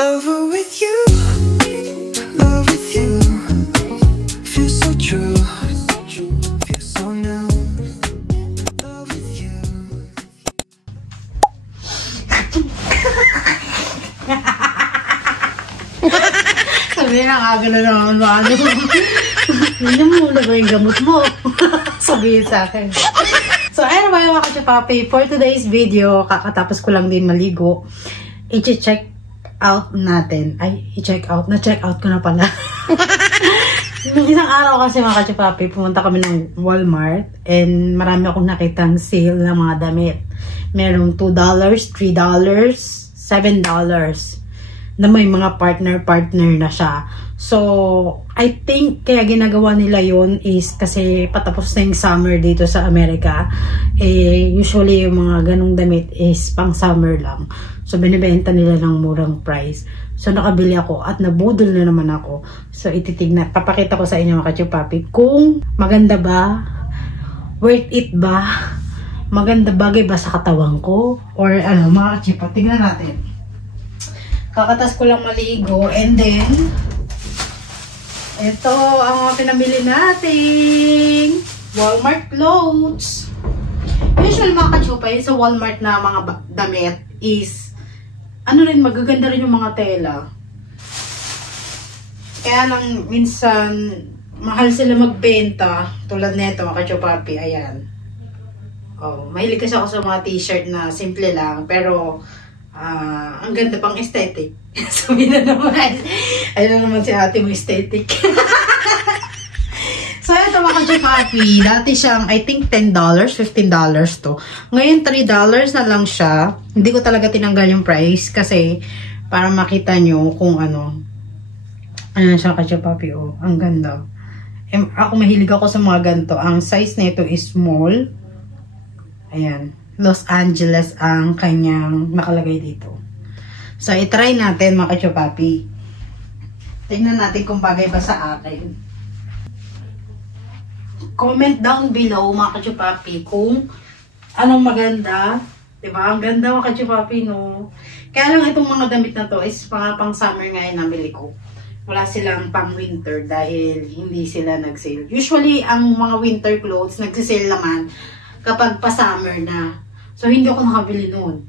Lover with you, love with you. Feels so true, feels so new. Love with you. Sabi na, aga na naman ano. Hindi mo na ba yung gamot mo? Sabihin sa akin. So anyway mga kachupapi, for today's video, kakatapos ko lang din maligo. I-check out natin. Ay, i-check out. Na-check out ko na pala. Isang araw kasi mga kachupapi, pumunta kami ng Walmart and marami akong nakitang sale ng mga damit. Merong $2, $3, $7 na may mga partner na siya. So, I think kaya ginagawa nila yon is kasi patapos na yung summer dito sa Amerika. Usually yung mga ganong damit is pang summer lang. So, binibenta nila ng murang price. So, nakabili ako at nabudol na naman ako. So, ititignan. Papakita ko sa inyo mga kachupapi kung maganda ba, worth it ba, maganda bagay ba sa katawan ko, or ano, mga kachupapi. Tingnan natin. Kakatas ko lang maligo and then ito ang pinamili nating Walmart clothes. Usually mga kachupay sa Walmart na mga damit is ano rin, magaganda rin yung mga tela. Kaya lang minsan mahal sila magbenta tulad nito mga kachupapi. Ayan. Oh, mahilig kasi ako sa mga t-shirt na simple lang pero ang ganda pang aesthetic. Sabi na naman. Ayun naman si ate mo aesthetic. So, ito mga kachupapi. Dati siyang, I think, $10, $15 to. Ngayon, $3 na lang siya. Hindi ko talaga tinanggal yung price kasi para makita nyo kung ano. Ano siya kachupapi. Oh, ang ganda. Ako mahilig ako sa mga ganito. Ang size nito is small. Ayan. Los Angeles ang kanyang nakalagay dito. So, itry natin mga kachupapi. Tingnan natin kung bagay ba sa akin. Comment down below mga kachupapi kung anong maganda. Diba? Ang ganda mga kachupapi, no? Kaya lang itong mga damit na to is pang summer ngayon nabili ko. Wala silang pang winter dahil hindi sila nag-sale. Usually, ang mga winter clothes nagsisale naman kapag pa-summer na. So, hindi ako nakabili noon.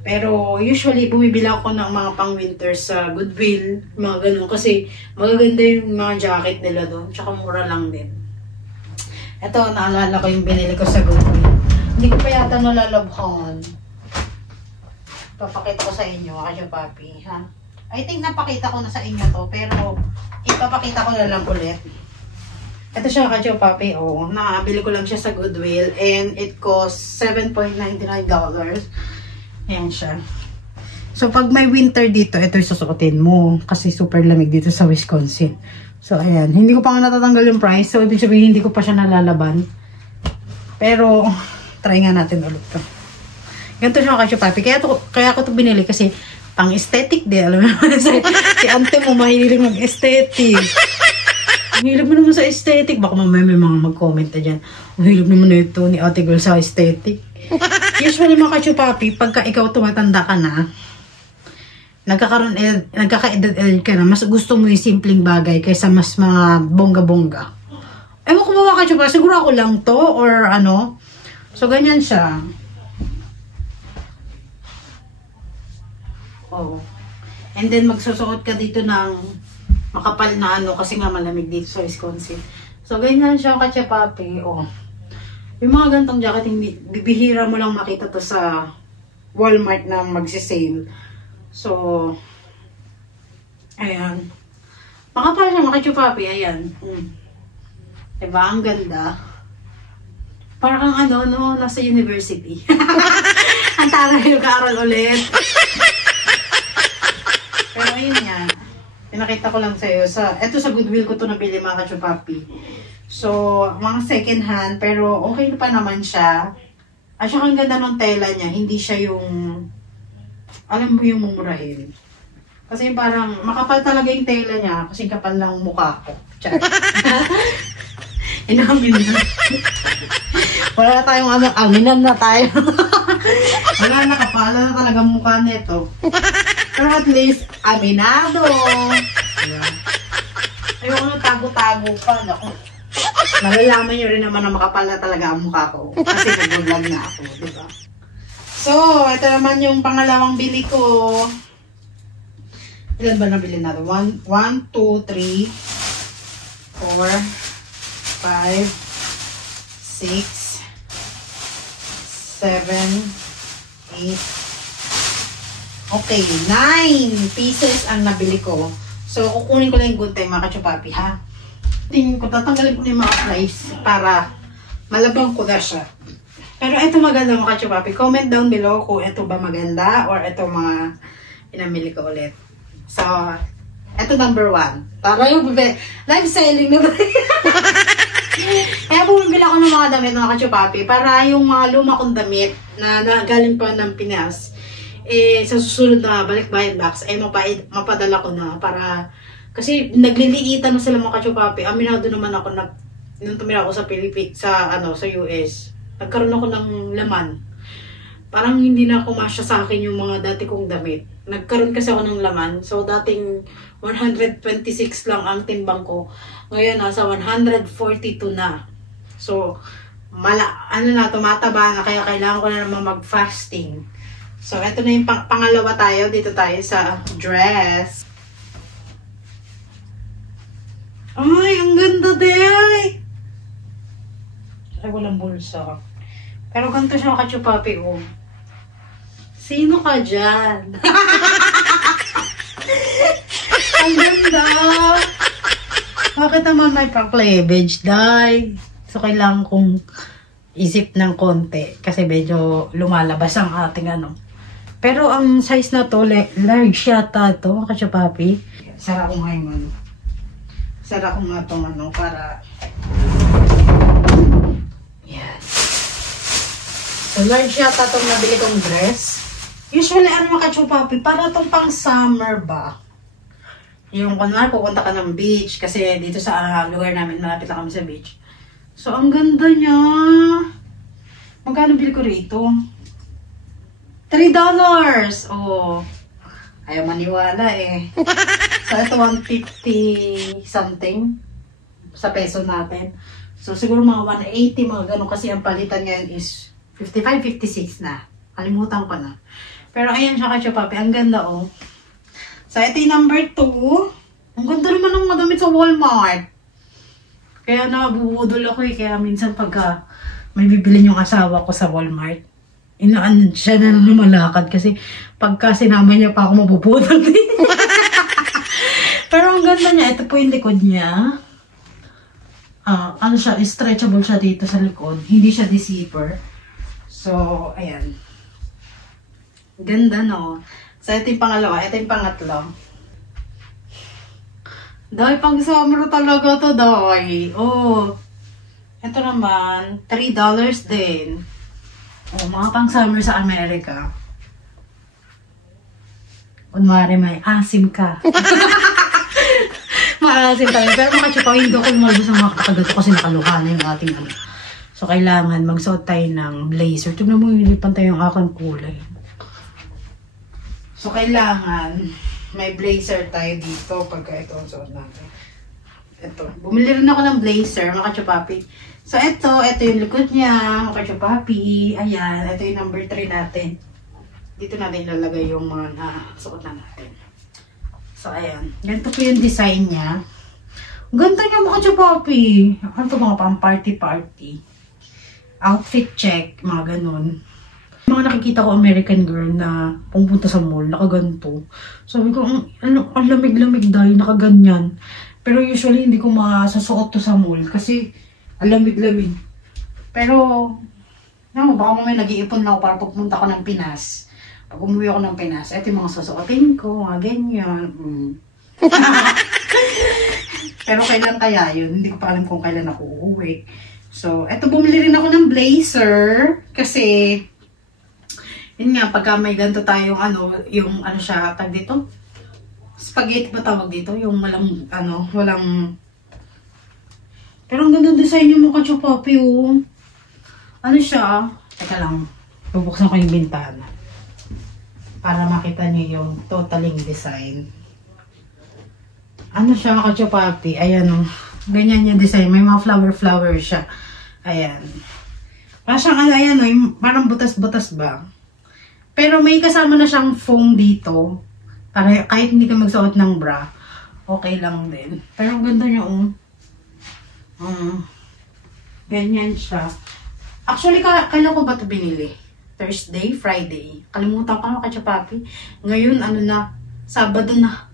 Pero, usually, bumibili ako ng mga pang-winter sa Goodwill. Mga ganun. Kasi, magaganda yung mga jacket nila doon. Tsaka mura lang din. Ito, naalala ko yung binili ko sa Goodwill. Hindi ko pa yata nalalabhan. Papakita ko sa inyo, kachupapi. Ha? I think napakita ko na sa inyo to. Pero, ipapakita ko na lang ulit. Ito siya kachupapi, oh. Nakabili ko lang siya sa Goodwill and it cost $7.99. Ayan siya. So, pag may winter dito, ito yung susuotin mo kasi super lamig dito sa Wisconsin. So, ayan. Hindi ko pa nga natatanggal yung price. So, ibig sabihin, hindi ko pa siya nalalaban. Pero, try nga natin ulit to. Ganito siya kachupapi. Kaya ko to binili kasi pang aesthetic din. Alam mo naman, si ante mo mahilig mag-aesthetic. Hilig mo naman sa aesthetic. Baka mamaya may mga mag-comment na dyan. Hilig naman na ito ni ate girl sa aesthetic. Usually mga kachupapi, pagka ikaw tumatanda ka na, nagkaka-edad ka na, mas gusto mo yung simpleng bagay kaysa mas mga bongga-bongga. Ewan ko mga kachupapi, siguro ako lang to or ano. So, ganyan siya. Oh. And then, magsusuot ka dito ng makapal na ano kasi nga malamig dito sa Wisconsin. So, ganyan siya kachupapi. Oh. Yung mga gantong jacket, hindi, bibihira mo lang makita to sa Walmart na magsisale. So, ayan. Makapal siya mga kachupapi. Ayan. Diba? Ang ganda. Parang ano, no, nasa university. Ang taray yung kaaral ulit. Pero ayun nga. Pinakita ko lang sa'yo. Ito sa Goodwill ko to nabili mga kachupapi. So, mga second hand. Pero okay pa naman siya. At saka ang ganda ng tela niya. Hindi siya yung, alam mo yung mumurahin. Kasi parang makapal talaga yung tela niya. Kasi kapal lang mukha ko. Chat. Inamin na. Wala na tayong aminan na tayo. Wala na, kapala na talaga mukha nito. Pero at least, aminado. Diba? Ayoko na tago-tago pa. Naku. Malalaman nyo rin naman na makapal na talaga ang mukha ko. Kasi nag-vlog na ako, diba? So, ito naman yung pangalawang bili ko. Ilan ba nabili natin? 1, 2, 3, 4, 5, 6, 7, 8. Okay, 9 pieces ang nabili ko. So, kukunin ko lang yung good time mga kachupapi, ha? Tingin ko, tatanggalin ko na yung mga flies para malabang ko na siya. Pero ito maganda mga kachupapi. Comment down below kung ito ba maganda or ito mga pinamili ko ulit. So, ito number 1. Para yung live selling na ba? Kaya bumibili ako ng mga damit mga kachupapi para yung mga luma kong damit na galing pa ng Pinas, sa susunod na balik-bayad box, mapadala ko na para, kasi nagliliitan na sila mga kachupapi. Aminado naman ako nung tumira ako sa sa US, nagkaroon ako ng laman. Parang hindi na kumasya sa akin yung mga dati kong damit. Nagkaroon kasi ako ng laman. So, dating 126 lang ang timbang ko. Ngayon, nasa 142 na. So, tumataba na. Kaya kailangan ko na naman mag-fasting. So, ito na yung pangalawa tayo. Dito tayo sa dress. Ay, ang ganda din! Ay, walang bulsa. Pero ganito siya kachupapi, oh. Sino ka dyan? Ang ganda! Bakit naman may pang-cleavage, day? So, kailangan kong isip ng konti. Kasi medyo lumalabas ang ating ano. Pero ang size na to, large yata to, kachupapi. Sara ko nga yung ano. Sara ko nga itong ano, para... Yan. So, large yata itong nabili kong dress. Usually, ano mga kachupapi, para itong pang summer ba? Yung kunwari, pupunta ka ng beach, kasi dito sa lugar namin, malapit lang kami sa beach. So, ang ganda niya. Magkano bili ko rito? $3! Oh, ayaw maniwala eh. So, ito 150 something sa peso natin. So, siguro mga 180, mga ganun, kasi ang palitan ngayon is 55, 56 na. Kalimutan ko na. Pero ayan siya kachupapi, ang ganda oh. So, ito yung number 2. Ang ganda naman ng madamit sa Walmart. Kaya nabubudol ako eh. Kaya minsan pagka may bibilin yung asawa ko sa Walmart, inaan siya na lumalakad kasi pagka sinama niya pa ako mabubudol din. Pero ang ganda niya. Ito po yung likod niya. Ano siya, stretchable siya dito sa likod. Hindi siya de-zipper. So, ayan. Ganda, no? So, ito yung pangalawa. Ito yung pangatlo. Dahil pang summer talaga to, dahil. Oh. Ito naman, $3 din. Oh, mga pang summer sa Amerika. Kunwari may asim ka. Maasim tayo. Pero mga chupaw, hindi ko lumalabas ang mga kakagat kasi nakaluha na yung ating ano. So, kailangan magsuot tayo ng blazer. Tignan mo, hilipan tayo yung aking kulay. So, kailangan may blazer tayo dito pagka ito ang suot natin. Ito. Bumili rin ako ng blazer, mga kachupapi. So, ito yung likod niya, mga kachupapi. Ayan, ito yung number 3 natin. Dito natin ilalagay yung mga suot na natin. So, ayan. Ganito po yung design niya. Ganda niya, mga kachupapi. Ano ito, mga pang party-party. Outfit check, mga ganun. Mga nakikita ko American girl na pumunta sa mall, nakaganto. Sabi ko, ang lamig-lamig dahil nakaganyan. Pero usually hindi ko masasuot to sa mall kasi ang lamig-lamig. Pero, baka mamaya nag-iipon lang ako para pupunta ko ng Pinas. Pag umuwi ako ng Pinas, ito yung mga susuotin ko, mga ganyan. Pero kailan kaya yun? Hindi ko pa alam kung kailan ako uuwi. So, eto bumili rin ako ng blazer kasi yun nga, pagka may ganito tayong yung siya, tag dito? Spaghetti ba tawag dito? Yung walang... Pero ang ganda design yung mga kachupapi, oh. Ano siya? Teka lang, bubuksan ko yung bintana. Para makita niyo yung totaling design. Ano siya, kachupapi? Ayan o. Ganyan yung design. May mga flower siya. Ayan. Parang siyang, ayan o, parang butas-butas ba? Pero may kasama na siyang foam dito. Para kahit hindi ka magsuot ng bra, okay lang din. Pero ang ganda niya o. Ganyan siya. Actually, kailan ko ba ito binili? Thursday, Friday. Kalimutan ko na, kachupapi. Ngayon, ano na, Sabado na.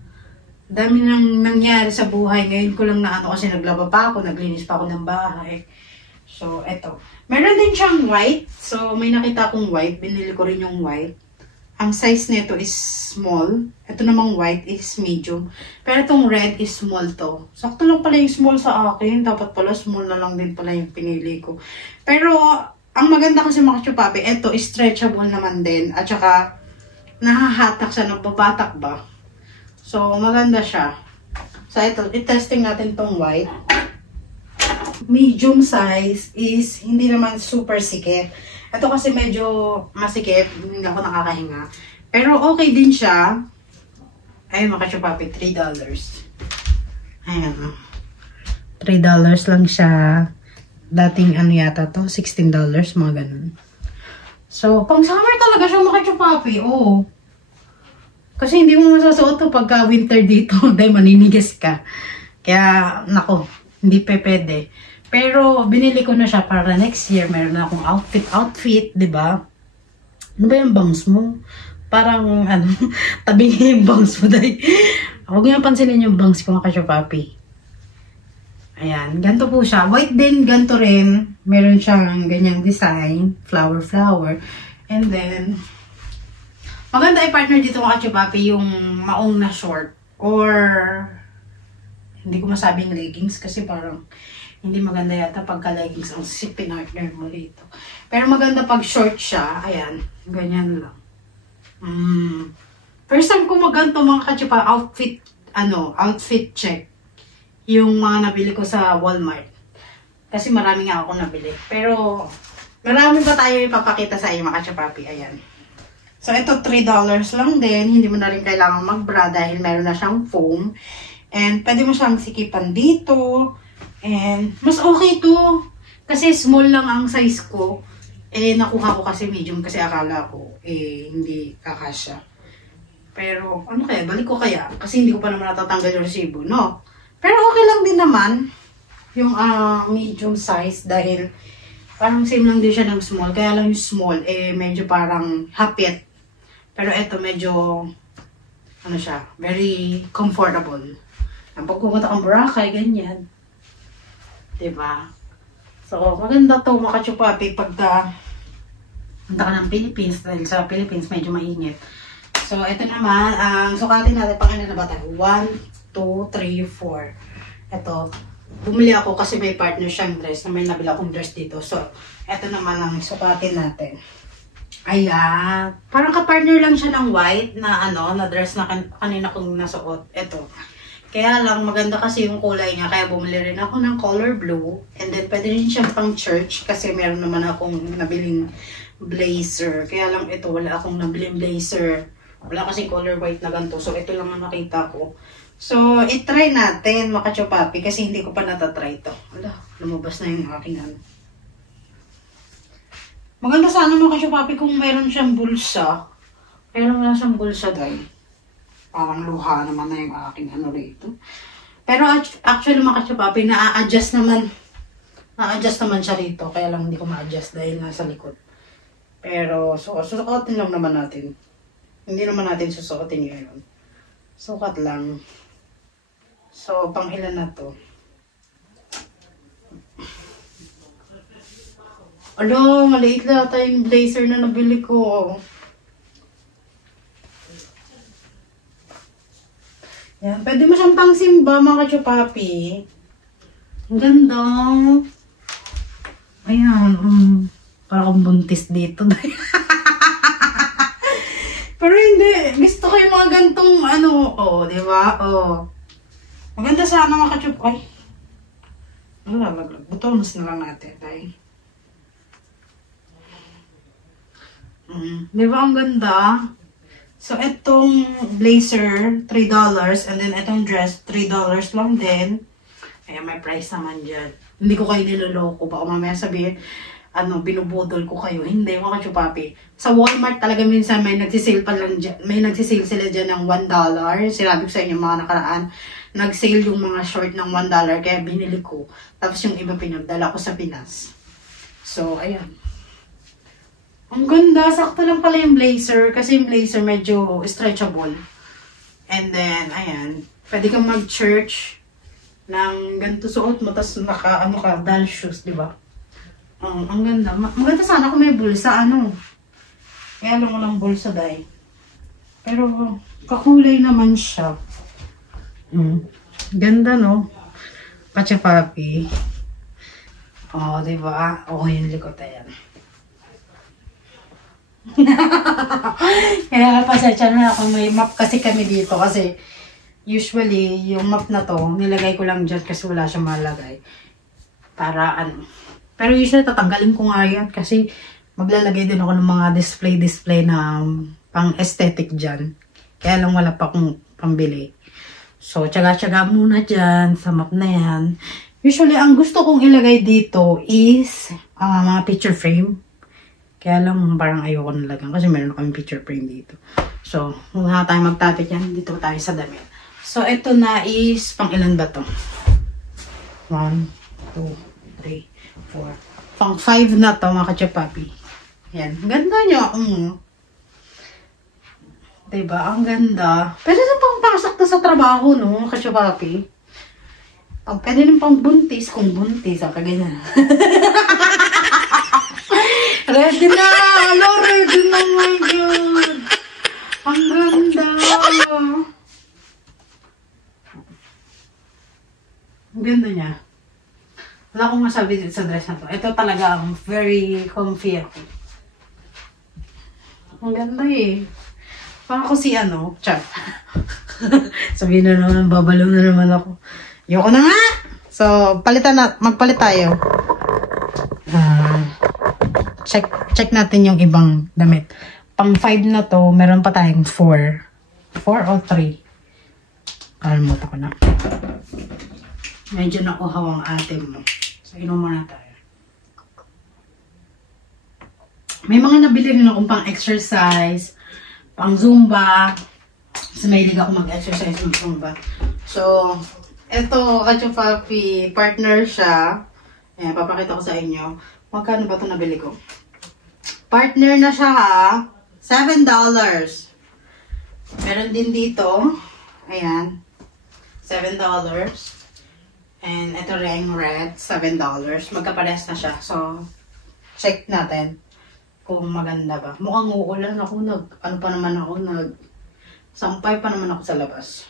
Dami nang nangyari sa buhay. Ngayon ko lang na ano kasi naglaba pa ako, naglinis pa ako ng bahay. So, eto. Meron din siyang white. So, may nakita akong white. Binili ko rin yung white. Ang size nito is small. Ito namang white is medium. Pero itong red is small to. Sakto lang pala yung small sa akin. Dapat pala small na lang din pala yung pinili ko. Pero, ang maganda kasi mga kachupapi, ito is stretchable naman din. At saka, nahahatak siya, nagbabatak ba? So, maganda siya. So, ito, i-testing natin tong white. Medium size is hindi naman super sikip. Ito kasi medyo masikip, hindi ako nakakahinga. Pero okay din siya. Ayun mga kachupapi, $3. Ayan. $3 lang siya. Dating ano yata to, $16, mga ganun. So, pang summer talaga siya mga kachupapi. Oo. Kasi hindi mo masasuot to pagka winter dito. Dahil maninigas ka. Kaya, nako, hindi pwede. Pero, binili ko na siya para next year. Meron na akong outfit, diba? Ano ba yung bangs mo? Parang, ano, tabi niya yung bangs mo dahil. Huwag niyo pansinin yung bangs ko mga kachupapi. Ayan, ganito po siya. White din, ganito rin. Meron siyang ganyang design. Flower. And then, maganda i-partner dito mga kachupapi yung maong na short. Or, hindi ko masabing leggings kasi parang hindi maganda yata pagka leggings ang pinartner mo dito. Pero maganda pag short siya. Ayan, ganyan lang. First time ko maganto mga kachupapi, outfit check. Yung mga nabili ko sa Walmart. Kasi marami nga ako nabili. Pero, marami pa tayo ipapakita sa iyo mga kachupapi. Ayan. So, ito $3 lang din. Hindi mo na rin kailangan mag-bra dahil meron na siyang foam. And, pwede mo siyang sikipan dito. And, mas okay to. Kasi small lang ang size ko. Nakuha ko kasi medium kasi akala ko, hindi kakasya. Pero, ano kaya? Balik ko kaya? Kasi hindi ko pa naman natatanggal yung resibo, no? Pero okay lang din naman yung medium size dahil parang same lang din siya ng small. Kaya lang yung small, medyo parang hapit. Pero ito medyo, ano siya, very comfortable. Ang pagpupunta kang Boracay, ganyan. Diba? So, maganda to mga kachupapi pagka punta ka ng Philippines dahil sa Philippines medyo mainit. So, ito naman, ang sukatin natin pang na ba tayo? 1, 2, 3, 4. Ito, bumili ako kasi may partner siyang dress na may nabila akong dress dito. So, ito naman ang sukatin natin. Ayan. Parang ka-partner lang siya ng white na na dress na kanina kong nasuot. Ito. Kaya lang, maganda kasi yung kulay niya. Kaya bumili rin ako ng color blue. And then, pwede rin siya pang church kasi meron naman akong nabiling blazer. Kaya lang ito, wala akong nabiling blazer. Wala kasi color white na ganito. So, ito lang ang nakita ko. So, itry natin, mga kachupapi, kasi hindi ko pa natatry ito. Wala, lumabas na yung aking ano. Maganda sana mga kachupapi kung mayroon siyang bulsa. Kaya lang wala siyang bulsa dahil parang luha naman na yung aking ano rito. Pero actually mga kachupapi, na-adjust naman siya rito. Kaya lang hindi ko ma-adjust dahil nasa likod. Pero, susuotin lang naman natin. Hindi naman natin susuotin yun. Sukat lang. So, pang ilan na to? Alo, maliit na ata yung blazer na nabili ko. Yan, pwede mo siyang pang simba, mga kachupapi. Ang ganda. Ayan, parang akong buntis dito. Pero hindi, gusto ko yung mga gantong di ba? Maganda sana mga kachup. Ay, nalaglag. Butonos na lang natin. Di ba ang ganda? So, itong blazer, $3. And then, itong dress, $3 lang din. Kaya may price naman dyan. Hindi ko kayo niloloko. Baka mamaya sabihin, binubudol ko kayo. Hindi, mga kachupapi. Sa Walmart talaga minsan may nagsisale pa lang dyan. May nagsisale sila dyan ng $1. Sinabi ko sa inyo mga nakaraan. Nag-sale yung mga short ng $1. Kaya binili ko. Tapos yung iba pinagdala ko sa Pinas. So, ayan. Ang ganda. Sakto lang pala yung blazer. Kasi yung blazer medyo stretchable. And then, ayan. Pwede kang mag-church ng ganito suot mo. Tapos doll shoes, di ba? Ang ganda. Maganda sana kung may bulsa, Kaya lang walang bulsa, dahil. Pero, kakulay naman siya. Ganda, no? Kachapapi. Diba? Yung likod, ayan. Kaya pasensya na ako, may map kasi kami dito. Kasi, usually, yung map na to, nilagay ko lang dyan kasi wala siyang malagay. Para, Pero usually, tatanggalin ko nga yan kasi maglalagay din ako ng mga display na pang-aesthetic dyan. Kaya lang wala pa akong pambili. So, tsaga-tsaga muna dyan sa map na yan. Usually, ang gusto kong ilagay dito is mga picture frame. Kaya lang parang ayoko nalagang kasi meron kami picture frame dito. So, huwag na tayo magtapit yan. Dito tayo sa damit. So, ito na is pang ilan ba to? 1, 2, 3. Pang 5 na to, mga kachapapi. Yan. Ganda niya. Diba? Ang ganda. Pwede na pang pasok to sa trabaho, no, mga kachapapi. Pwede na pang buntis. Kung buntis, kaganyan. Ready na! Hello, ready na, my God. Ang ganda. Ang ganda niya. Wala akong masabi sa dress na to. Ito talaga ang very comfy ako. Ang ganda eh. Parang ako si chat. Sabihin na naman, babalo na naman ako. Yoko na nga! So, magpalit tayo. Check natin yung ibang damit. Pang 5 na to, meron pa tayong 4. 4 o 3. Kalimutan ko na. Medyo nakuhaw ang ate mo. So, inom muna tayo. May mga nabili rin akong pang exercise, pang Zumba. Kasi mahilig ako mag-exercise ng Zumba. So, eto, kachupapi, partner siya. Ayan, papakita ko sa inyo. Magkano ba ito nabili ko? Partner na siya ha. $7. Meron din dito. Ayan. $7. And ito ring red, $7. Magkapares na siya. So, check natin kung maganda ba. Mukhang uulan ako. Sampay pa naman ako sa labas.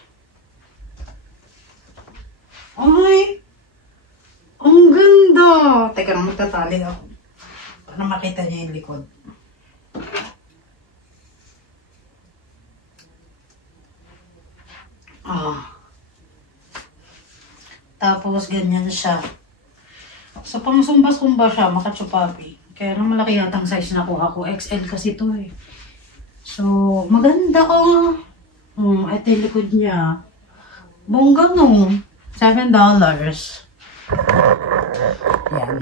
Ay! Ang ganda! Teka lang, magtatali ako. Para makita niya yung likod. Tapos, ganyan siya. So, pang sumba-sumba siya, makachupapi. Kaya nang malaki yatang size na kuha ko. XL kasi ito eh. So, maganda ko. Ito yung likod niya. Bongga no. $7. Yan.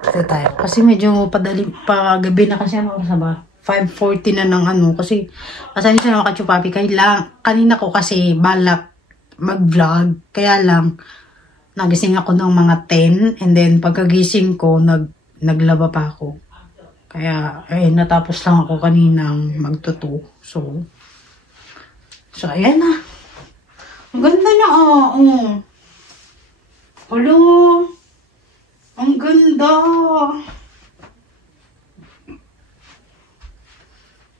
Ito tayo. Kasi medyo pagabi na kasi oras na ba? 5:40 na ng Kasi, pasensya na makachupapi. Kanina ko kasi balak mag-vlog. Kaya lang, nagising ako ng mga 10. And then, pagkagising ko, naglaba pa ako. Kaya, natapos lang ako kaninang magtuto. So, ayan na. Ang ganda niya, Hello. Ang ganda.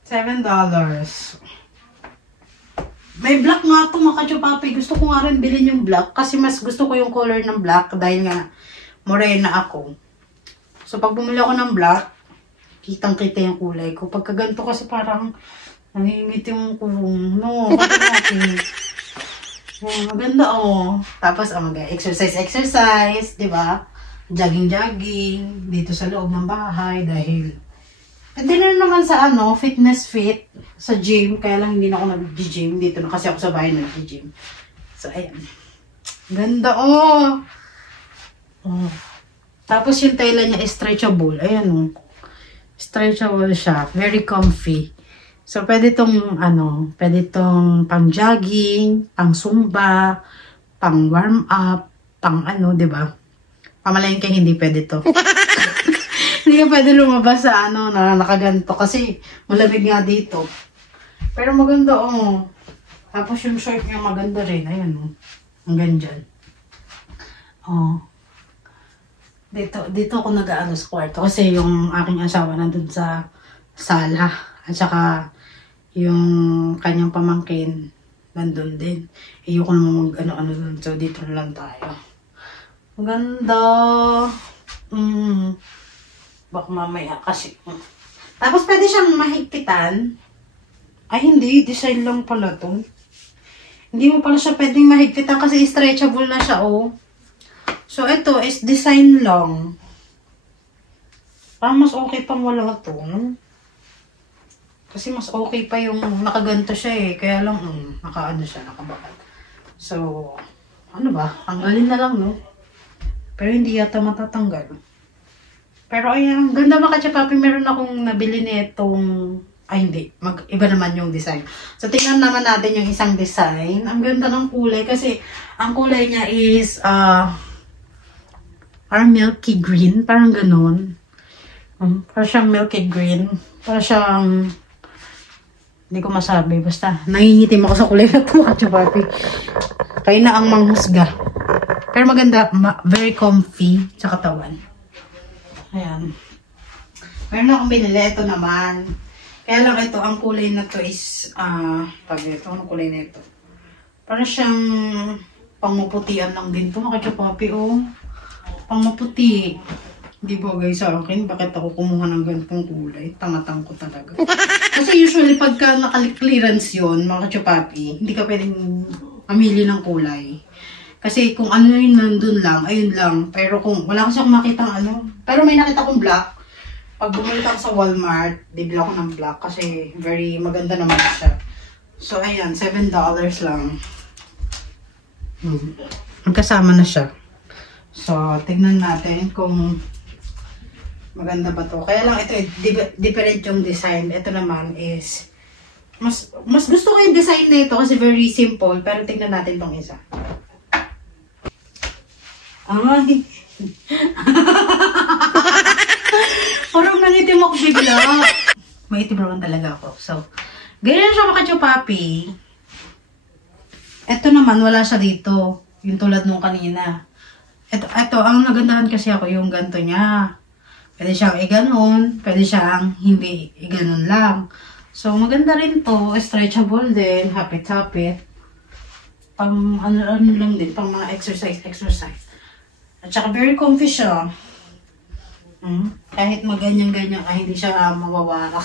$7. May black nga ito, mga kachupapi. Gusto ko nga rin bilhin yung black. Kasi mas gusto ko yung color ng black. Dahil nga, morena ako. So, pag bumili ako ng black, kitang-kita yung kulay ko. Pagka ganito kasi parang nangingit yung kulong. No, kachupapi. Maganda, Tapos, mag-exercise, di ba? Jogging-jogging dito sa loob ng bahay dahil And then naman sa fitness fit, sa gym. Kaya lang hindi na ako nag-gym. Dito na kasi ako sa bahay nag-gym. So, ayan. Ganda, oh! Oh. Tapos yung tela niya is stretchable. Ayan, oh. Stretchable siya. Very comfy. So, pwede itong, pang jogging, pang zumba, pang warm up, pang diba? Pamalengke hindi pwede to. Hindi ka pwede lumabas sa na nakaganto kasi malamig nga dito. Pero maganda, oh. Tapos yung short niya maganda rin. Ayan, oh. Hanggang dyan. Oh. Dito ako nag-aano sa kwarto kasi yung aking asawa nandun sa sala. At saka yung kanyang pamangkin nandun din. Ayoko naman mag-ano dun. So, dito na lang tayo. Maganda. Baka mamaya kasi. Tapos, pwede siyang mahigpitan. Ay, hindi. Design lang pala to. Hindi mo pala siya pwedeng mahigpitan kasi stretchable na siya, oh. So, ito is design lang. Mas okay pang wala to, no? Kasi mas okay pa yung nakaganto siya eh. Kaya lang, nakabakal. So, tanggalin na lang, no? Pero hindi yata matatanggal. Pero ayan, ganda mga ka-papi. Meron akong nabili nitong, hindi. Iba naman yung design. So, tingnan naman natin yung isang design. Ang ganda ng kulay kasi ang kulay niya is, parang milky green. Parang ganon. Parang siyang milky green. Parang siyang, hindi ko masabi. Basta, nangingitim ako sa kulay na ito, ka-papi. Kayo na ang manghusga. Pero maganda, very comfy sa katawan. Ayan. Meron akong binili. Ito naman. Kaya lang ito, ang kulay na to is, anong kulay na ito? Parang siyang pangmaputian lang din ito, mga ka-papi, oh. Pangmaputi. Di ba guys sa akin, bakit ako kumuha ng ganitong kulay? Tamatang ko talaga. Kasi usually pagka nakali-clearance yun, mga ka-papi, hindi ka pwedeng mamili ng kulay. Kasi kung ano yun nandun lang, ayun lang. Pero kung wala kasi akong makitang pero may nakita akong black. Pag bumalik ako sa Walmart, bibili ako ng black kasi very maganda naman siya. So ayan, $7 lang. Magkasama na siya. So, tignan natin kung maganda ba to. Kaya lang ito, different yung design. Ito naman is, mas gusto ko yung design na ito kasi very simple. Pero tignan natin tong isa. Parang nangitim ako bigla. Maitim naman talaga ako. So, ganyan siya mga ka-papi. Ito naman, wala siya dito. Yung tulad nung kanina. Ito, ang nagandahan kasi ako yung ganto niya. Pwede siyang iganon, pwede siyang hindi iganon lang. So, maganda rin to. Stretchable din, hapit-hapit. Pang ano lang din, pang mga exercise. At saka very comfy siya. Kahit maganyan-ganyan ka, hindi siya mawawarak.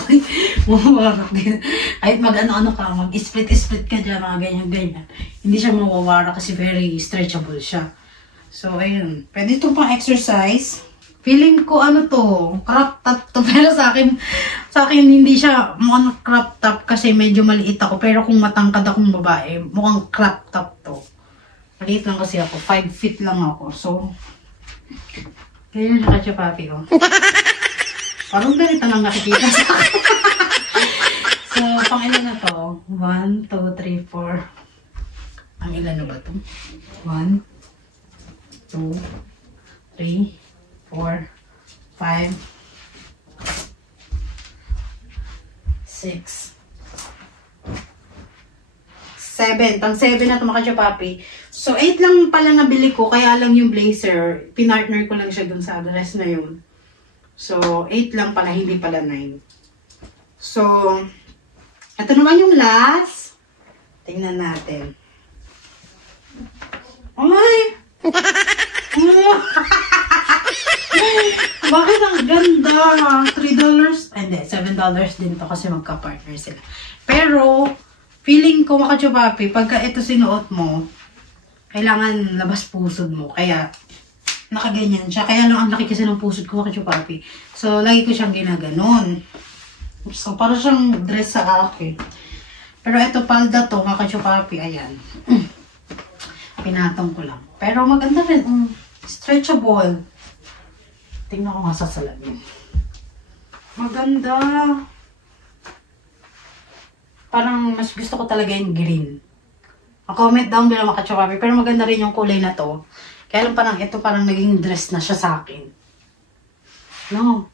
Mawawarak din. Kahit mag-ano-ano ka, mag-split-split ka dyan, mga ganyan-ganyan. Hindi siya mawawarak kasi very stretchable siya. So, ayun. Pwede ito pang exercise. Feeling ko crop top to. Pero sa akin hindi siya mukhang crop top kasi medyo maliit ako. Pero kung matangkad akong babae, mukhang crop top to. Maliit lang kasi ako. 5 feet lang ako. So, ganyan siya ka-papi ko. Parang ganito lang nakikita sa akin. So, pang ilan na to? 1, 2, 3, 4. Ang ilan na ba to? 1, 2, 3, 4, 5, 6, 7. Pang 7 na ito mga ka-papi. So, 8 lang pala nabili ko. Kaya lang yung blazer, pinartner ko lang siya dun sa dress na yun. So, 8 lang pala, hindi pala 9. So, ito naman yung last. Tingnan natin. Ay! Bakit ang ganda? $3? Hindi, $7 din to kasi magka-partner sila. Pero, feeling ko mga ka-papi, pagka ito sinuot mo, kailangan labas pusod mo. Kaya, nakaganyan siya. Kaya lang ang laki kasi ng pusod ko mga ka-papi. So, lagi ko siyang ginaganon. So, para siyang dress sa akin. Pero ito, palda to, mga kachupapi, ayan. Pinatong ko lang. Pero maganda rin, stretchable. Tingnan ko nga sa salamin. Maganda. Parang mas gusto ko talaga yung green. Comment down below mga kachupapi. Pero maganda rin yung kulay na to. Kaya lang parang ito parang naging dress na siya sa akin. No.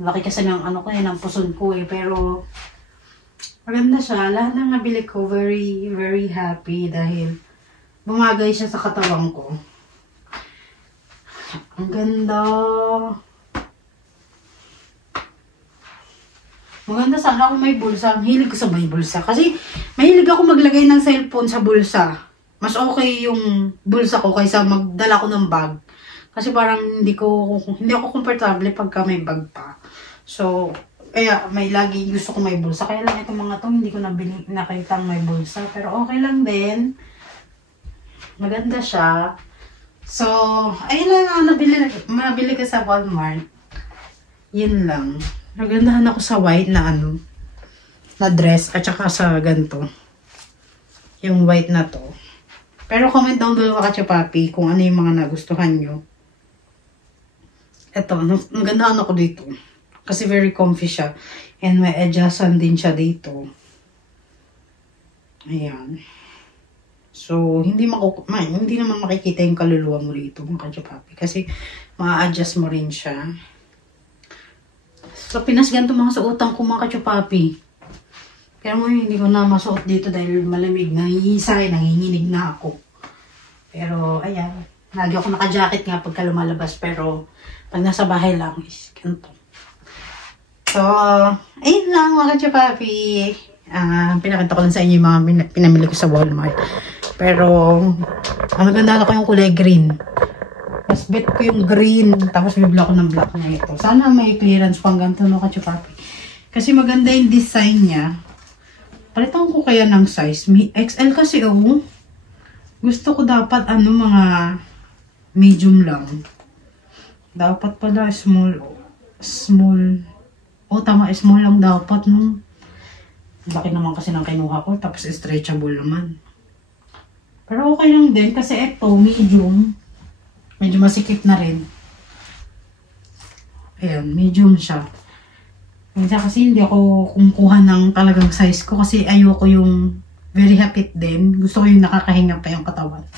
Laki kasi ng ano ko ng puson ko Pero maganda siya. Lahat ng nabili ko, very, very happy dahil bumagay siya sa katawan ko. Ang ganda. Maganda sana kung may bulsa. Ang hilig ko sa may bulsa. Kasi mahilig ako maglagay ng cellphone sa bulsa. Mas okay yung bulsa ko kaysa magdala ko ng bag. Kasi parang hindi ako komportable pagka may bag pa. So, kaya may lagi gusto ko may bulsa. Kaya lang itong mga to, hindi ko nakita may bulsa. Pero okay lang din. Maganda siya. So, ayun lang nabili ko sa Walmart. Yun lang. Nagandahan ako sa white na na dress at saka sa ganito. Yung white na to. Pero comment down below mga kachupapi kung ano yung mga nagustuhan nyo. Ito, nagandahan ako dito. Kasi very comfy siya. And may adjustan din siya dito. Ayan. So, hindi naman makikita yung kaluluwa mo dito mga kachupapi. Kasi ma-adjust mo rin siya. So, Pinas ganito mga suotan ko mga kachupapi. Pero ngayon, hindi ko na masuot dito dahil malamig. Nangihisay, nanginginig na ako. Pero, ayan. Lagi ako naka-jacket nga pagka lumalabas. Pero, pag nasa bahay lang is ganito. So, ayun lang mga kachupapi. Pinakita ko lang sa inyo yung mga pinamili ko sa Walmart. Pero, ang ganda ko yung kulay green. Mas bet ko yung green, tapos bibila ko ng black na ito. Sana may clearance pang ganito, no, kachupapi. Kasi maganda yung design niya. Palitan ko kaya ng size. XL kasi, gusto ko dapat, mga medium lang. Dapat pala small. Tama, small lang dapat, no. Laki naman kasi ng kinuha ko, tapos stretchable naman. Pero okay lang din, kasi ito, medium. Medyo masikip na rin. Ayan, medium siya. Kasi hindi ako kumukuha ng talagang size ko kasi ayoko yung very hapit din. Gusto ko yung nakakahinga pa yung katawan.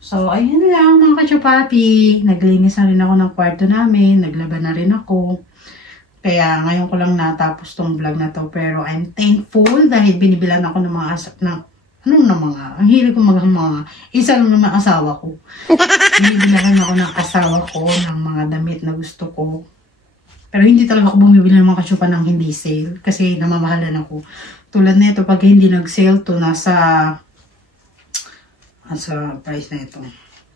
So, ayun lang mga kachupapi. Naglinis na rin ako ng kwarto namin. Naglaba na rin ako. Kaya ngayon ko lang natapos tong vlog na to. Pero I'm thankful dahil binibilan ako ng mga ang hilig ko isa lang naman asawa ko. Binibilan ako ng asawa ko ng mga damit na gusto ko. Pero hindi talaga ako bumibili ng mga kachupa ng hindi sale. Kasi namamahalan ako. Tulad nito, pag hindi nag-sale to, nasa price na ito.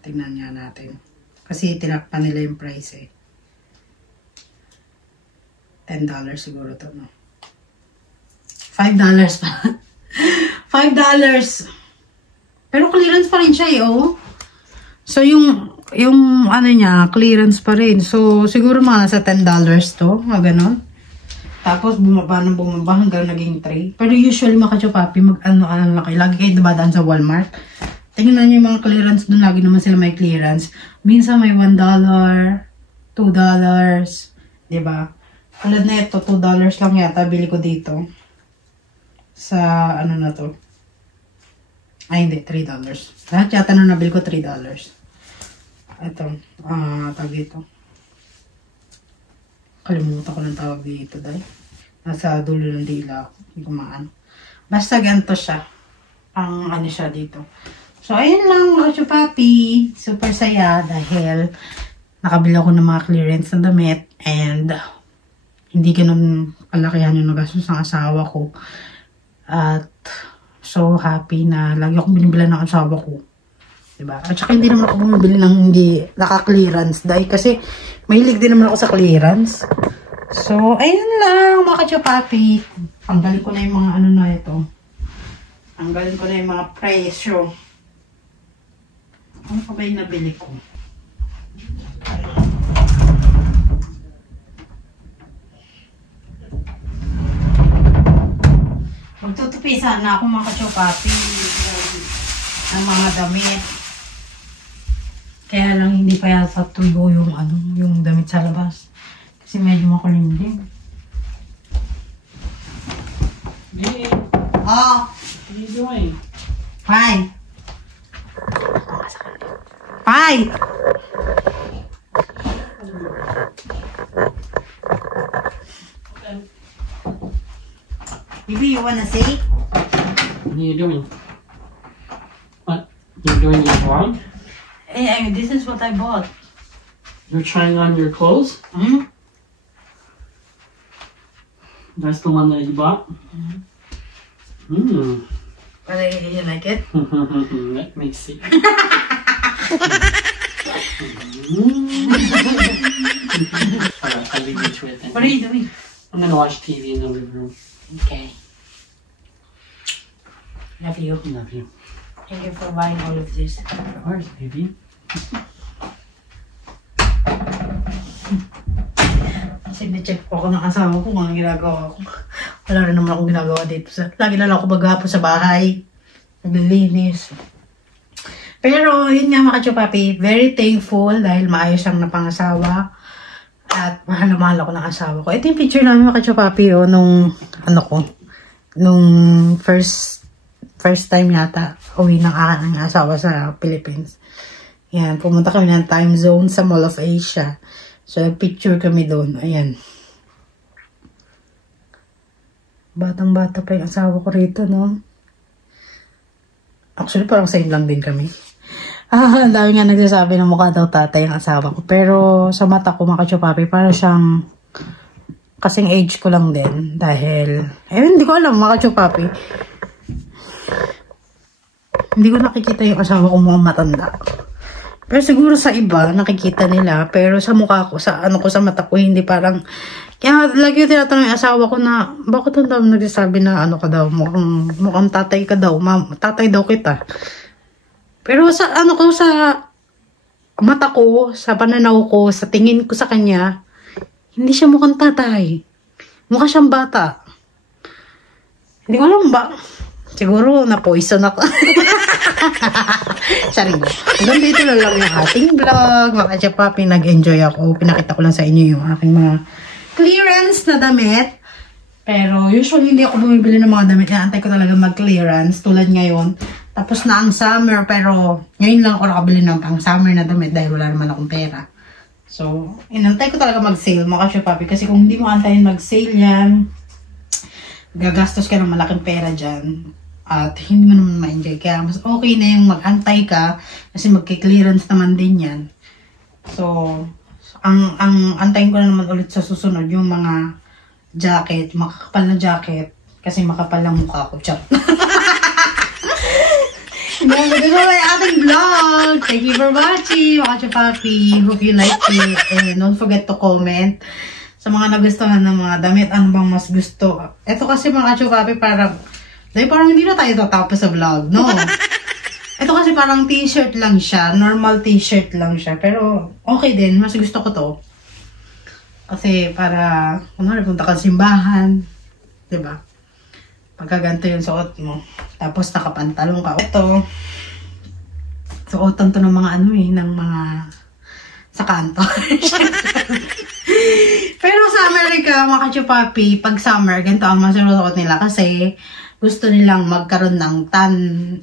Tingnan nga natin. Kasi tinakpan nila yung price $10 siguro to, no? $5 pa. $5. Pero clearance pa rin siya So, yung niya, clearance pa rin. So, siguro mga nasa $10 to. Mga ganon. Tapos, bumaba hanggang naging 3. Pero usually, mga kachupapi, laki. Lagi kayo dumadaan sa Walmart. Tingnan nyo yung mga clearance doon. Lagi naman sila may clearance. Minsan may $1, $2. Diba? Tulad na ito, $2 lang yata. Bili ko dito. Sa, na to. Ay, hindi. $3. Lahat yata na nabili ko $3. Ito. Tawag dito. Kalimutan ko ng tawag dito, dahil. Nasa dulo ng dila ako. Hindi ko maano. Basta ganito siya. Ang siya dito. So, ayun lang mga kachupapi. Super saya dahil nakabili ako ng mga clearance na damit. And, hindi ganun kalakihan yung nagastos ng asawa ko. At, so happy na lagi akong binibila ng asawa ko. Diba? At saka hindi naman ako bumibili ng hindi naka-clearance. Dahil kasi mahilig din naman ako sa clearance. So, ayun lang mga kachupapi. Tanggalin ko na yung mga na ito. Tanggalin ko na yung mga presyo. Ano pa ba yung nabili ko? Nag-upisa na ako mga kachopapi ng mga damit. Kaya lang hindi pa yata tuyo yung yung damit sa labas. Kasi medyo makulimlim. Hey, Oh, what are you doing? fine. Fine. Maybe you wanna say? What are you doing? What? You're doing your vlog? Hey, this is what I bought. You're trying on your clothes? Hmm? That's the one that you bought? Hmm. But you like it? Let me see. Alright, I'll leave you to it then. What are you doing? I'm gonna watch TV in the living room. Okay. Love you. Love you. Thank you for buying all of this. Of course, baby. Kasi na-check po ako ng asawa ko kung anong ginagawa ko. Wala rin naman akong ginagawa dito. Lagi na lang ako maghapon sa bahay. Naglilinis. Pero, yun nga mga kachopapi, very thankful dahil maayos ang napangasawa. At mahal na mahal ako ng asawa ko. Ito yung picture namin mga kachopapi, nung, nung first time yata, uwi ng aking asawa sa Philippines. Yan, pumunta kami ng time zone sa Mall of Asia. So, nag-picture kami doon. Ayan. Batang-bata pa yung asawa ko rito, no? Actually, parang same lang din kami. Ang dami nga nagsasabi na mukha daw tatay ang asawa ko. Pero sa mata ko, mga kachopapi, para siyang kasing age ko lang din. Dahil, hindi ko alam, mga kachopapi. Hindi ko nakikita yung asawa ko mukhang matanda. Pero siguro sa iba, nakikita nila. Pero sa mukha ko, sa mata ko, hindi parang... Kaya lagi yung tinatanong yung asawa ko na, bakit ang dami nagsasabi na ka daw, mukhang tatay ka daw, tatay daw kita. Pero sa sa mata ko, sa pananaw ko, sa tingin ko sa kanya, hindi siya mukhang tatay. Mukha siyang bata. Hindi ko alam ba? Siguro na-poison ako. Sorry. Hanggang dito na lang yung ating vlog. Mga kachopapi, nag-enjoy ako. Pinakita ko lang sa inyo yung aking mga clearance na damit. Pero usually hindi ako bumibili ng mga damit. Inaantay ko talaga mag-clearance tulad ngayon. Tapos na ang summer, pero ngayon lang ako nakabili ng pang-summer na damit dahil wala naman akong pera. So, inantay ko talaga mag-sale mga kachopapi. Kasi kung hindi mo antayin mag-sale yan, gagastos ka ng malaking pera dyan. At hindi mo naman ma-enjoy. Kaya mas okay na yung mag-antay ka kasi magki-clearance naman din yan. So, ang antayin ko na naman ulit sa susunod yung mga jacket, makakapal na jacket. Kasi makapal lang mukha ko. Char. Yan, ito na yung ating vlog. Thank you for watching, mga kachopapi. Hope you like it. And don't forget to comment sa mga nagustuhan ng mga damit. Ano bang mas gusto? Ito kasi mga kachopapi parang hindi na tayo tatapos sa vlog, no? Ito kasi parang t-shirt lang siya. Normal t-shirt lang siya. Pero okay din. Mas gusto ko to. Kasi para, kunwari punta ka sa simbahan. Diba? Pagka ganito yung suot mo. Tapos nakapantalong ka. Ito, suotan to ng mga ng mga sa kanto. Pero sa Amerika, mga kachopapi, pag summer, ganito ang masusuot nila kasi gusto nilang magkaroon ng tan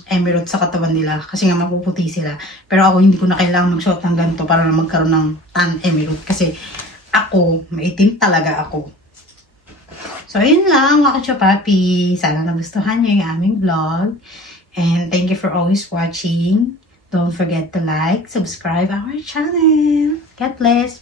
emerald sa katawan nila kasi nga mapuputi sila. Pero ako hindi ko na kailangan magsuot ng ganito para magkaroon ng tan emerald kasi ako, maitim talaga ako. So, yun lang mga kachopapi. Sana nagustuhan nyo yung aming vlog. And thank you for always watching. Don't forget to like, subscribe our channel. God bless.